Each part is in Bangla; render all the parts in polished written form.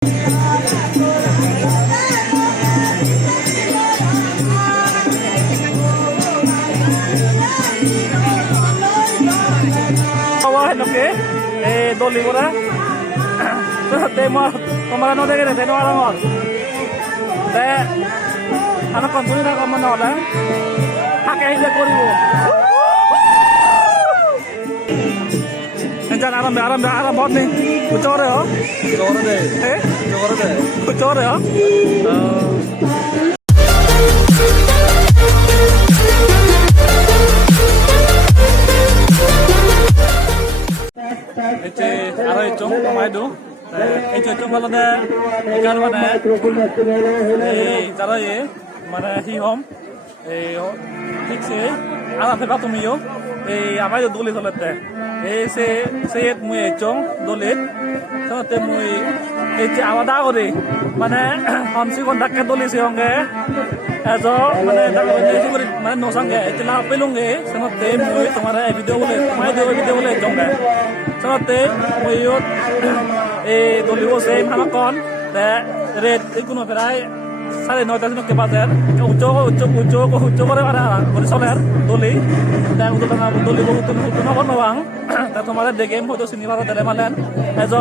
Oke, doli ko na. Kemarin udah gini, teno orang orang. Deh, anak konsumsi nak mana orang? Pakai aja kuribu. Jangan aram बहुत नहीं. कुछ और है हो? कुछ और है. कुछ और है. कुछ और है हो? Ada itu, apa itu? Itu kalau ada ikan mana? Cara ye, mana hihom? ঠিক সে আলা ফেবা তুমিও আমার দলিত হলতে সে মুই চং দলিত সাথে মুই এই যে আলাদা করে মানে হনসি কোন ডাকে দলিছে হঙ্গে এজ মানে মানে নসঙ্গে এতলা পেলুঙ্গে সাথে মুই তোমার ভিডিও বলে জঙ্গে সাথে মুই এই দলিও সে মানকন রেট কোনো প্রায় 9:30 ke pasar, ucok করে মানে চলের দলি, তাই দলি বহুত নগর নবাং, তা তোমাদের দেখে হয়তো cinema দেলে মালেন, age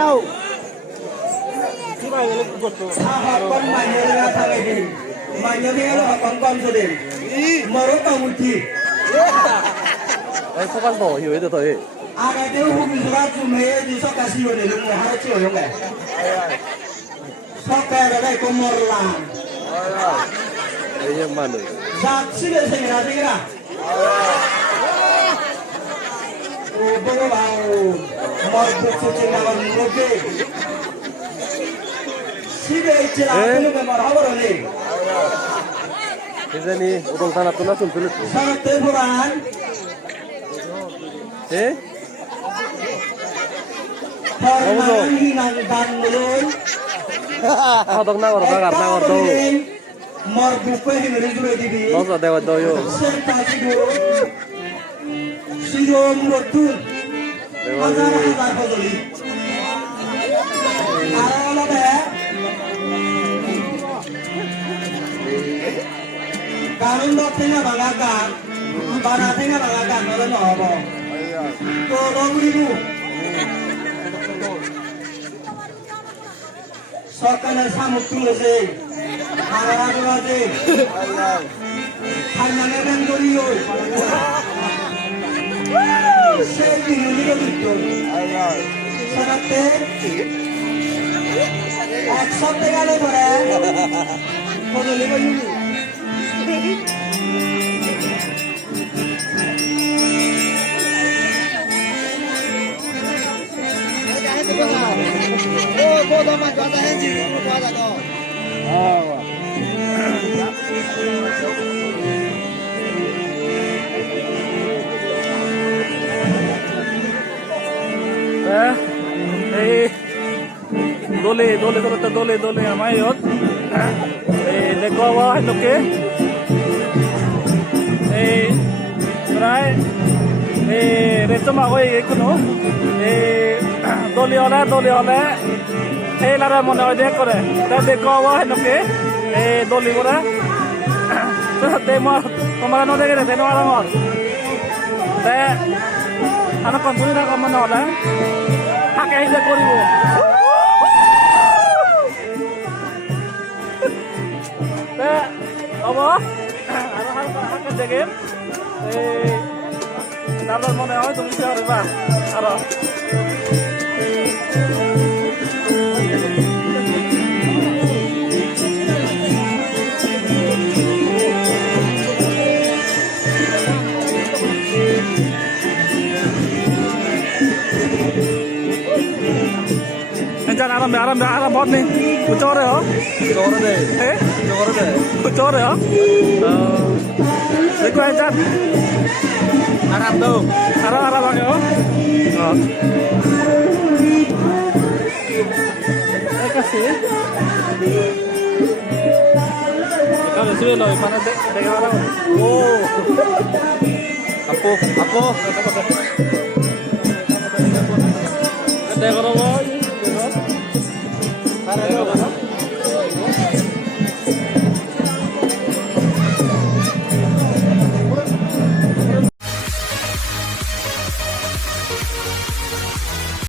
Nào. Chứ mày nó gột rồi. Con mày nhớ ra thằng này đi. Mày nhớ nghe là con rồi đi. Mà nó tao một chi. Đây không ăn bỏ hiểu được thôi. Cái tiêu không bị ra chùm hết thì sao cả siêu để đừng hai triệu không này. Sao cái ở đây có một làng. Đây nhưng mà nữa. Dạ xin được thành là gì cả. Bố bảo một cuộc chiến tranh là một cái 시대에 있지 않는 것만 하버러니 이제니 우동 산업 끝나 좀 들렸어. 산업 대보란 예? 벌만한 희망 당근 하덕 나가라 또. 머부페 힘을 줄여드리 너서 내가 너요. 센타지고 시rom 로툰 하자라 버들이 알아라베 Karun dok tengah banggakan, bana tengah banggakan, kalau no apa, tolong ibu, sokannya samuk tulis sih, harap aja, hanya nenen doriyo, saya bingung juga betul, sangatnya, ekspor tengah lebaran, kalau lebar ini. Cô đó mà cho ta hết gì cũng qua rồi đâu. এই দলে দলে দলে দলে দলে আমাৰ ইয়াত এই দেখুৱাবা সেইটোকে এই প্ৰায় এই ৰেচমা হৈ কোনো এই দলি হ'লে সেই লাৰা মনে হয় দেখ কৰে দেখুৱাবা সেইটোকে এই দলি কৰা তোমাৰ নদেগে তেনেকুৱা ডাঙৰ আনক কম্পনী থাকা মানে হ'লে থাকে আহিলে কৰিব হ'ব আৰু দেখিম এই তাৰপৰা মনে হয় তুমি চিঞৰিবা আৰু Jangan aram bot nih, kucor ya? Kucor deh. Kucor deh. Kucor ya? Lihat aja. Aram tuh. Aram bang ya? Kasih. Kalau sih loh, mana dek orang? Oh. Apa? Dek orang boy. Ada